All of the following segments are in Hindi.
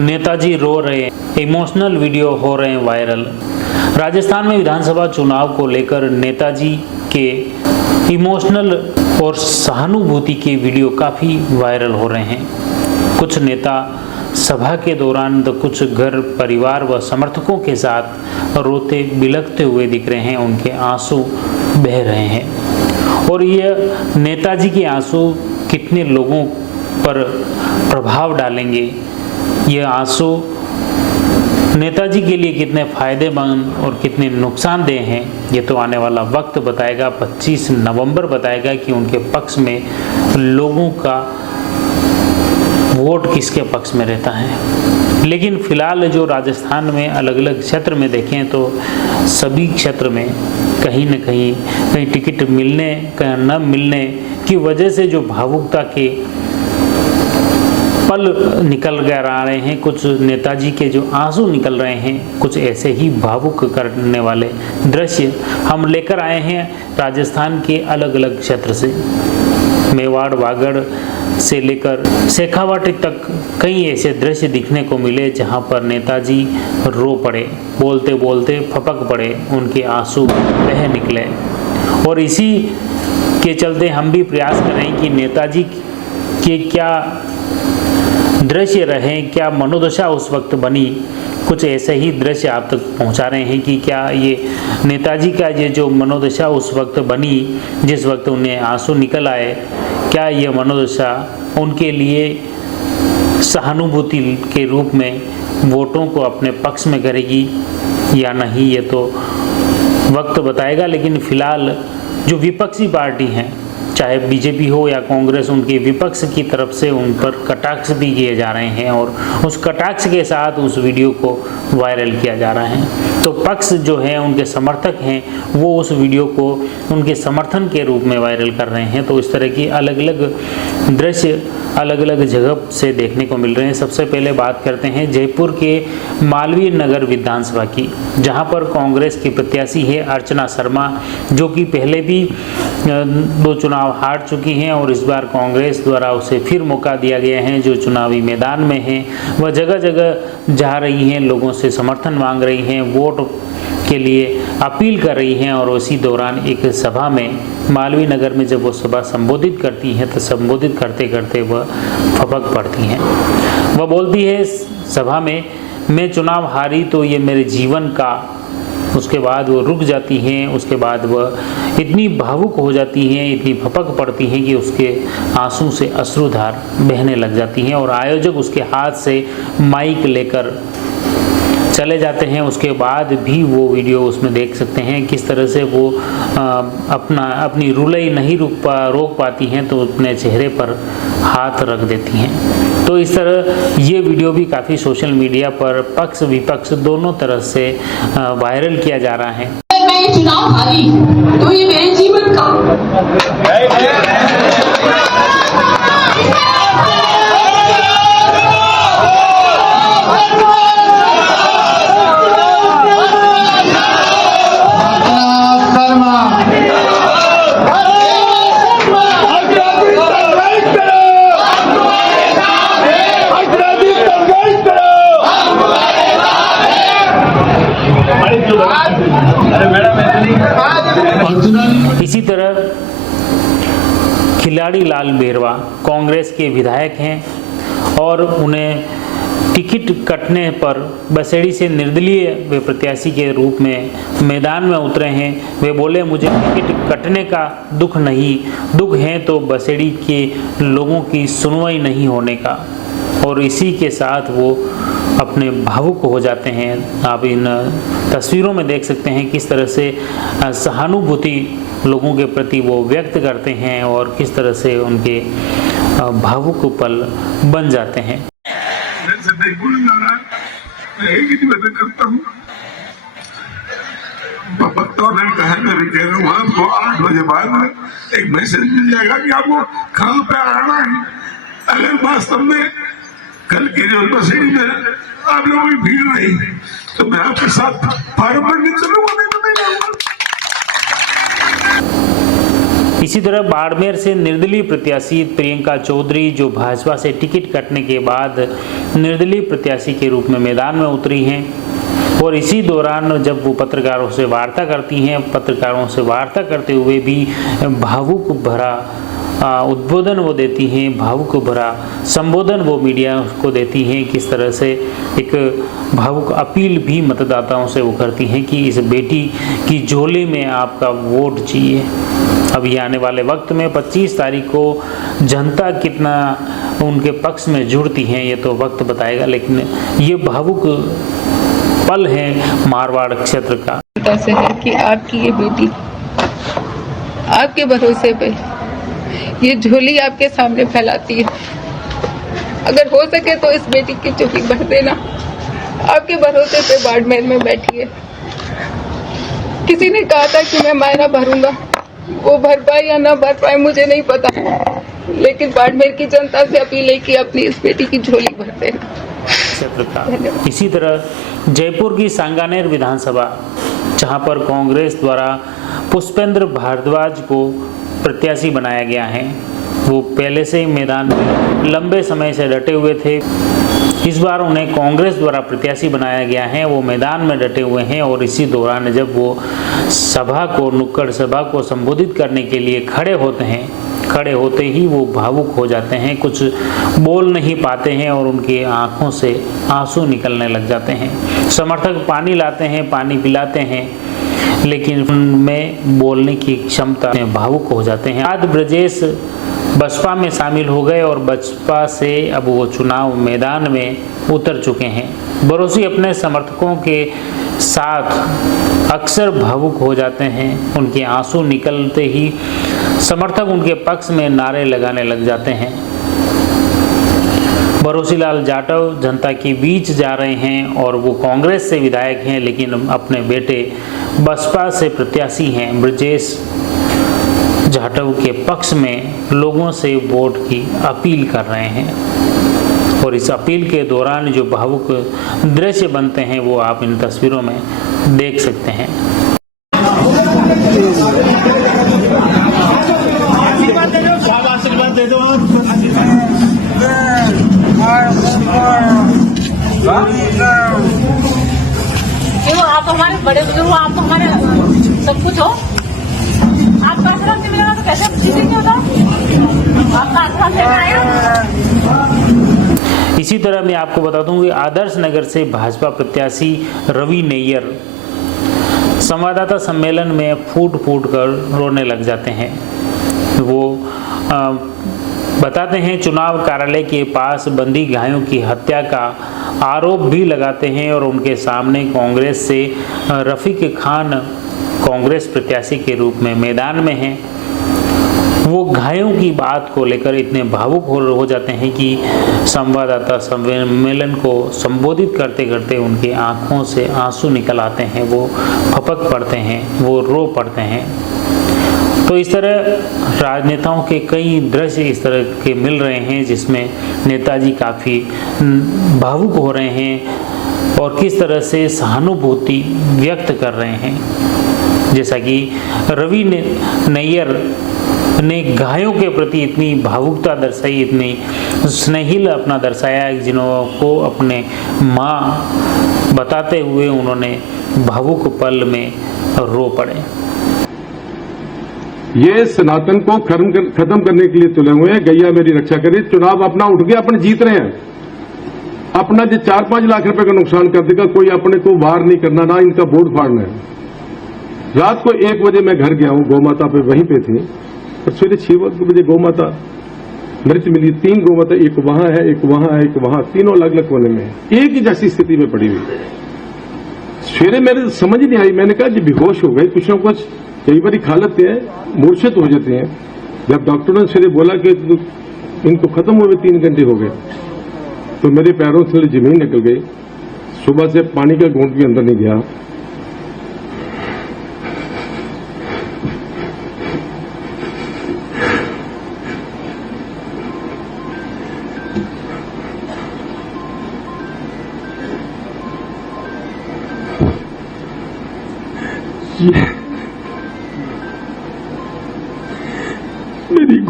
नेताजी रो रहे हैं, इमोशनल वीडियो हो रहे हैं वायरल। राजस्थान में विधानसभा चुनाव को लेकर नेताजी के इमोशनल और सहानुभूति के वीडियो काफ़ी वायरल हो रहे हैं। कुछ नेता सभा के दौरान तो कुछ घर परिवार व समर्थकों के साथ रोते बिलखते हुए दिख रहे हैं, उनके आंसू बह रहे हैं। और ये नेताजी के आंसू कितने लोगों पर प्रभाव डालेंगे, ये आंसू नेताजी के लिए कितने फायदेमंद और कितने नुकसानदेह हैं, ये तो आने वाला वक्त बताएगा। 25 नवंबर बताएगा कि उनके पक्ष में लोगों का वोट किसके पक्ष में रहता है। लेकिन फिलहाल जो राजस्थान में अलग अलग क्षेत्र में देखें तो सभी क्षेत्र में कहीं न कहीं टिकट मिलने कहीं न मिलने की वजह से जो भावुकता के पल निकल कर आ रहे हैं, कुछ नेताजी के जो आंसू निकल रहे हैं, कुछ ऐसे ही भावुक करने वाले दृश्य हम लेकर आए हैं राजस्थान के अलग अलग क्षेत्र से। मेवाड़ वागड़ से लेकर शेखावाट तक कई ऐसे दृश्य दिखने को मिले जहां पर नेताजी रो पड़े, बोलते बोलते फपक पड़े, उनके आंसू बह निकले। और इसी के चलते हम भी प्रयास कर रहे हैं कि नेताजी के क्या दृश्य रहे, क्या मनोदशा उस वक्त बनी, कुछ ऐसे ही दृश्य आप तक पहुंचा रहे हैं कि क्या ये नेताजी का ये जो मनोदशा उस वक्त बनी, जिस वक्त उन्हें आंसू निकल आए, क्या ये मनोदशा उनके लिए सहानुभूति के रूप में वोटों को अपने पक्ष में करेगी या नहीं, ये तो वक्त बताएगा। लेकिन फिलहाल जो विपक्षी पार्टी हैं, चाहे बीजेपी हो या कांग्रेस, उनके विपक्ष की तरफ से उन पर कटाक्ष भी किए जा रहे हैं और उस कटाक्ष के साथ उस वीडियो को वायरल किया जा रहा है। तो पक्ष जो है, उनके समर्थक हैं, वो उस वीडियो को उनके समर्थन के रूप में वायरल कर रहे हैं। तो इस तरह की अलग अलग दृश्य अलग अलग जगह से देखने को मिल रहे हैं। सबसे पहले बात करते हैं जयपुर के मालवीय नगर विधानसभा की, जहां पर कांग्रेस की प्रत्याशी है अर्चना शर्मा, जो कि पहले भी 2 चुनाव हार चुकी हैं और इस बार कांग्रेस द्वारा उसे फिर मौका दिया गया है। जो चुनावी मैदान में है वह जगह जगह जा रही हैं, लोगों से समर्थन मांग रही हैं, वोट के लिए अपील कर रही हैं। और उसी दौरान एक सभा में मालवीय नगर में जब वो सभा संबोधित करती हैं तो संबोधित करते करते वह फपक पड़ती हैं। वह बोलती है सभा में, मैं चुनाव हारी तो ये मेरे जीवन का, उसके बाद वो रुक जाती हैं। उसके बाद वह इतनी भावुक हो जाती हैं, इतनी फपक पड़ती हैं कि उसके आंसू से अश्रुधार बहने लग जाती हैं और आयोजक उसके हाथ से माइक लेकर चले जाते हैं। उसके बाद भी वो वीडियो उसमें देख सकते हैं किस तरह से वो अपनी रुलई नहीं रोक पाती हैं तो अपने चेहरे पर हाथ रख देती हैं। तो इस तरह ये वीडियो भी काफ़ी सोशल मीडिया पर पक्ष विपक्ष दोनों तरह से वायरल किया जा रहा है। मैं चुनाव हारी तो ये मेरे जीवन का इसी तरह खिलाड़ी लाल बेरवा कांग्रेस के विधायक हैं और उन्हें टिकट कटने पर बसेड़ी से निर्दलीय वे प्रत्याशी के रूप में मैदान में उतरे हैं। वे बोले, मुझे टिकट कटने का दुख नहीं, दुख है तो बसेड़ी के लोगों की सुनवाई नहीं होने का। और इसी के साथ वो अपने भावुक हो जाते हैं। आप इन तस्वीरों में देख सकते हैं किस तरह से सहानुभूति लोगों के प्रति वो व्यक्त करते हैं और किस तरह से उनके भावुक पल बन जाते हैं। निवेदन करता हूँ, वक्ताओं ने कहा, मैं भी कह रहा हूँ, आपको 8 बजे बाद एक मैसेज मिल जाएगा कि आपको कहाँ पे आना है। अगर वास्तव में कल के जो बसेड़ी में आप लोगों की भीड़ रही तो मैं आपके साथ फार्म भरने चलूंगा, नहीं तो नहीं आऊंगा। इसी तरह बाड़मेर से निर्दलीय प्रत्याशी प्रियंका चौधरी, जो भाजपा से टिकट कटने के बाद निर्दलीय प्रत्याशी के रूप में मैदान में उतरी हैं, और इसी दौरान जब वो पत्रकारों से वार्ता करती हैं, पत्रकारों से वार्ता करते हुए भी भावुक भरा उद्बोधन वो देती हैं, भावुक भरा संबोधन वो मीडिया को देती हैं। किस तरह से एक भावुक अपील भी मतदाताओं से वो करती हैं कि इस बेटी की झोली में आपका वोट चाहिए। अभी आने वाले वक्त में 25 तारीख को जनता कितना उनके पक्ष में जुड़ती है ये तो वक्त बताएगा, लेकिन ये भावुक पल है मारवाड़ क्षेत्र का। से है कि आपकी ये बेटी आपके भरोसे पे ये झोली आपके सामने फैलाती है। अगर हो सके तो इस बेटी की झोली भर देना। आपके भरोसे पे बाड़मेर में बैठी है। किसी ने कहा था कि मैं मायना भरूंगा, वो भर पाए या ना भर पाए मुझे नहीं पता, लेकिन बाड़मेर की जनता से अपील है कि अपनी इस बेटी की झोली भर देना। क्षेत्र का इसी तरह जयपुर की सांगानेर विधानसभा, जहां पर कांग्रेस द्वारा पुष्पेंद्र भारद्वाज को प्रत्याशी बनाया गया है, वो पहले से ही मैदान में लंबे समय से डटे हुए थे। इस बार उन्हें कांग्रेस द्वारा प्रत्याशी बनाया गया है, वो मैदान में डटे हुए हैं। और इसी दौरान जब वो सभा को, नुक्कड़ सभा को संबोधित करने के लिए खड़े होते हैं, खड़े होते ही वो भावुक हो जाते हैं, कुछ बोल नहीं पाते हैं और उनकी आंखों से आंसू निकलने लग जाते हैं। समर्थक पानी लाते हैं, पानी पिलाते हैं, लेकिन उनमें बोलने की क्षमता में भावुक हो जाते हैं। आज ब्रजेश बसपा में शामिल हो गए और बसपा से अब वो चुनाव मैदान में उतर चुके हैं। बरोसी अपने समर्थकों के साथ अक्सर भावुक हो जाते हैं। उनके आंसू निकलते ही समर्थक उनके पक्ष में नारे लगाने लग जाते हैं। बरोसीलाल जाटव जनता के बीच जा रहे हैं और वो कांग्रेस से विधायक हैं, लेकिन अपने बेटे बसपा से प्रत्याशी हैं ब्रजेश जाटव के पक्ष में लोगों से वोट की अपील कर रहे हैं। और इस अपील के दौरान जो भावुक दृश्य बनते हैं वो आप इन तस्वीरों में देख सकते हैं। दे दो आप हमारे बड़े बुजुर्ग हो, आप हमारे सब कुछ हो। आपका आशीर्वाद नहीं मिलेगा तो कैसे जीतेंगे बताओ? आपका आशीर्वाद लेना आया। इसी तरह मैं आपको बता दूं कि आदर्श नगर से भाजपा प्रत्याशी रवि नैयर संवाददाता सम्मेलन में फूट कर रोने लग जाते हैं। वो बताते हैं चुनाव कार्यालय के पास बंदी गायों की हत्या का आरोप भी लगाते हैं और उनके सामने कांग्रेस से रफीक खान कांग्रेस प्रत्याशी के रूप में मैदान में हैं। वो गायों की बात को लेकर इतने भावुक हो जाते हैं कि संवाददाता सम्मेलन को संबोधित करते करते उनकी आंखों से आंसू निकल आते हैं, वो फपक पड़ते हैं, वो रो पड़ते हैं। तो इस तरह राजनेताओं के कई दृश्य इस तरह के मिल रहे हैं जिसमें नेताजी काफ़ी भावुक हो रहे हैं और किस तरह से सहानुभूति व्यक्त कर रहे हैं। जैसा कि रवि नैयर ने गायों के प्रति इतनी भावुकता दर्शाई, इतनी स्नेहिल अपना दर्शाया, जिनको अपने माँ बताते हुए उन्होंने भावुक पल में रो पड़े। ये सनातन को खत्म करने के लिए तुले हुए हैं। गैया मेरी रक्षा करे। चुनाव अपना उठ गया, अपने जीत रहे हैं। अपना जो 4-5 लाख रुपए का नुकसान कर देगा, कोई अपने को वार नहीं करना, ना इनका बोर्ड फाड़ना है। रात को 1 बजे मैं घर गया हूं, गौमाता पे वहीं पे थी, और सवेरे 6 बजे गौमाता मृत मिली। 3 गौमाता, एक वहां है, एक वहां है, एक वहां, तीनों अलग अलग कोने में है, एक ही जैसी स्थिति में पड़ी हुई। सवेरे मेरे समझ नहीं आई, मैंने कहा जी बेहोश हो गए, कुछ ना कुछ कई बार हालत है मूर्छित हो जाते हैं। जब डॉक्टरों ने सिरे बोला कि इनको खत्म हुए 3 घंटे हो गए, तो मेरे पैरों से जमीन निकल गई। सुबह से पानी का घूंट भी अंदर नहीं गया।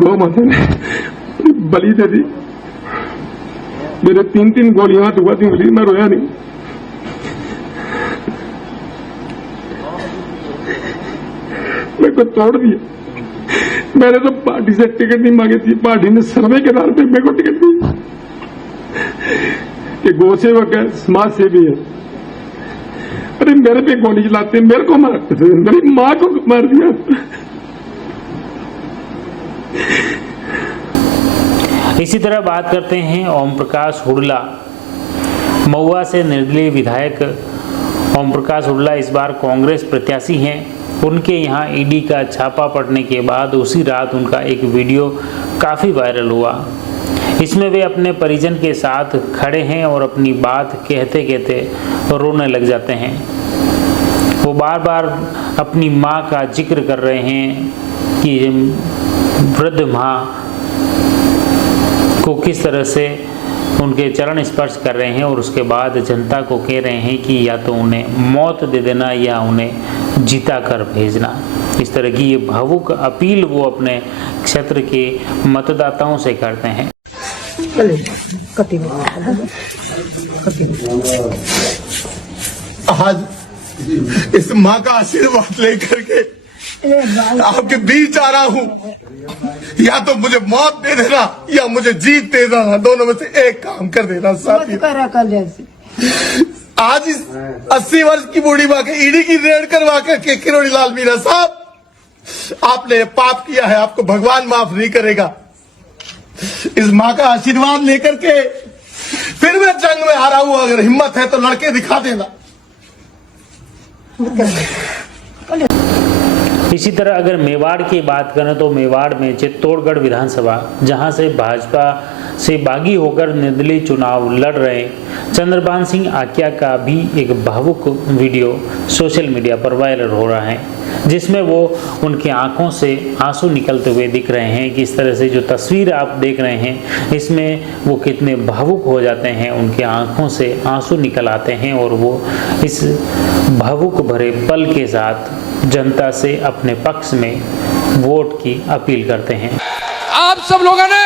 गौ माता ने बलि दे दी। मेरे 3-3 गोलियां हाथ हुआ थी मुझे, मैं रोया नहीं। मेरे को तोड़ दिया। मैंने तो पार्टी से टिकट नहीं मांगी थी, पार्टी ने सर्वे के आधार पे मेरे को टिकट दी कि गौ सेवक है, समाज सेवी है। अरे मेरे पे गोली चलाते, मेरे को मारते थे, मेरी मां को मार दिया। इसी तरह बात करते हैं ओम प्रकाश हुडला। महुआ से निर्दलीय विधायक ओम प्रकाश हुडला इस बार कांग्रेस प्रत्याशी हैं। उनके यहाँ ईडी का छापा पड़ने के बाद उसी रात उनका एक वीडियो काफ़ी वायरल हुआ। इसमें वे अपने परिजन के साथ खड़े हैं और अपनी बात कहते कहते रोने लग जाते हैं। वो बार बार अपनी माँ का जिक्र कर रहे हैं कि वृद्ध माँ को किस तरह से उनके चरण स्पर्श कर रहे हैं और उसके बाद जनता को कह रहे हैं कि या तो उन्हें मौत दे देना या उन्हें जिता कर भेजना। इस तरह की ये भावुक अपील वो अपने क्षेत्र के मतदाताओं से करते हैं। आज इस माँ का आशीर्वाद लेकर के आपके बीच आ रहा हूँ। या तो मुझे मौत दे देना या मुझे जीत दे देना, दोनों में से एक काम कर देना साहब। आज इस 80 वर्ष की बूढ़ी माँ के ईडी की रेड करवा के किरोड़ी लाल मीणा साहब, आपने पाप किया है, आपको भगवान माफ नहीं करेगा। इस माँ का आशीर्वाद लेकर के फिर मैं जंग में हारा हूं, अगर हिम्मत है तो लड़के दिखा देना। इसी तरह अगर मेवाड़ की बात करें तो मेवाड़ में चित्तौड़गढ़ विधानसभा, जहां से भाजपा से बागी होकर निर्दलीय चुनाव लड़ रहे चंद्रभान सिंह आक्या का भी एक भावुक वीडियो सोशल मीडिया पर वायरल हो रहा है, जिसमें वो उनकी आंखों से आंसू निकलते हुए दिख रहे हैं। कि इस तरह से जो तस्वीर आप देख रहे हैं इसमें वो कितने भावुक हो जाते हैं, उनके आंखों से आंसू निकल आते हैं और वो इस भावुक भरे पल के साथ जनता से अपने पक्ष में वोट की अपील करते हैं। आप सब लोगों ने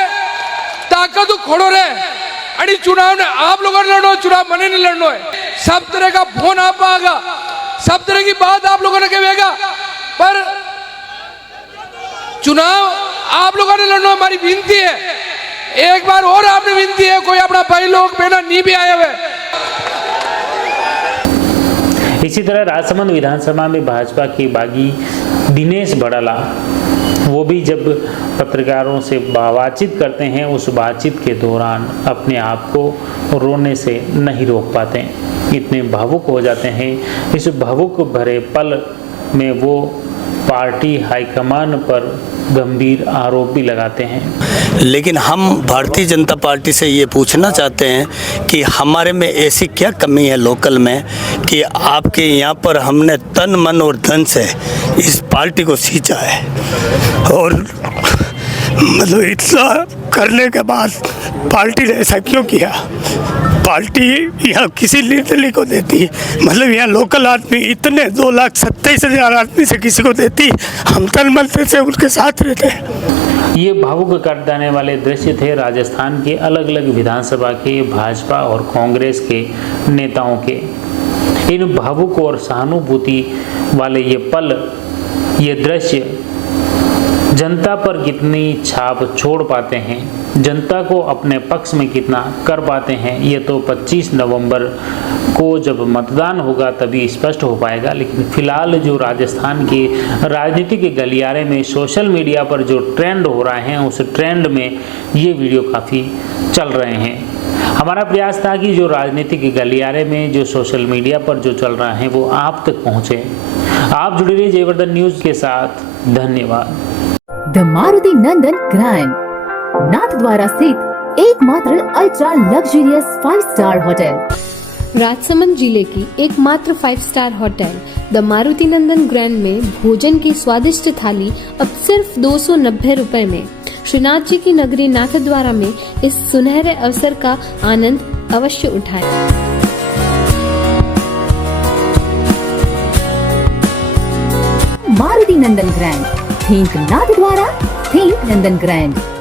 ताकत खोड़ो रे अड़ी चुनाव ने आप लोगों ने लड़ो, चुनाव मने नहीं लड़नो है। सब तरह का फोन आप आगा, सब तरह की बात आप लोगों ने कहेगा, पर चुनाव आप लोगों ने लड़ना हमारी विनती है। एक बार और आपने विनती है, कोई अपना भाई लोग बहना नहीं भी आए हुए। इसी तरह राजसमंद विधानसभा में भाजपा के बागी दिनेश बड़ाला, वो भी जब पत्रकारों से बातचीत करते हैं उस बातचीत के दौरान अपने आप को रोने से नहीं रोक पाते, इतने भावुक हो जाते हैं। इस भावुक भरे पल में वो पार्टी हाईकमान पर गंभीर आरोप भी लगाते हैं। लेकिन हम भारतीय जनता पार्टी से ये पूछना चाहते हैं कि हमारे में ऐसी क्या कमी है लोकल में कि आपके यहाँ पर हमने तन मन और धन से इस पार्टी को सींचा है, और मतलब इतना करने के बाद पार्टी ने ऐसा क्यों किया? पार्टी यहाँ किसी निर्दलीय को देती, मतलब यहाँ लोकल आदमी इतने 2,27,000 आदमी से किसी को देती, हम तन मन से उनके साथ रहते हैं। ये भावुक कर देने वाले दृश्य थे राजस्थान के अलग अलग विधानसभा के भाजपा और कांग्रेस के नेताओं के। इन भावुक और सहानुभूति वाले ये पल, ये दृश्य जनता पर कितनी छाप छोड़ पाते हैं, जनता को अपने पक्ष में कितना कर पाते हैं, ये तो 25 नवंबर को जब मतदान होगा तभी स्पष्ट हो पाएगा। लेकिन फिलहाल जो राजस्थान के राजनीतिक गलियारे में सोशल मीडिया पर जो ट्रेंड हो रहा है, उस ट्रेंड में ये वीडियो काफ़ी चल रहे हैं। हमारा प्रयास था कि जो राजनीतिक गलियारे में जो सोशल मीडिया पर जो चल रहा है वो आप तक पहुँचे। आप जुड़े रहिए जयवर्धन न्यूज़ के साथ। धन्यवाद। The Maruti Nandan grand Nathdwara स्थित एकमात्र ultra luxurious 5 star hotel. Rajsamand जिले की एकमात्र 5 star hotel the Maruti Nandan grand में भोजन की स्वादिष्ट थाली अब सिर्फ 290 रुपए में। श्रीनाथ जी की नगरी नाथद्वारा में इस सुनहरे अवसर का आनंद अवश्य उठाएं। मारुति नंदन ग्रैंड थिंक नाथ द्वारा, थिंक नंदन ग्रैंड।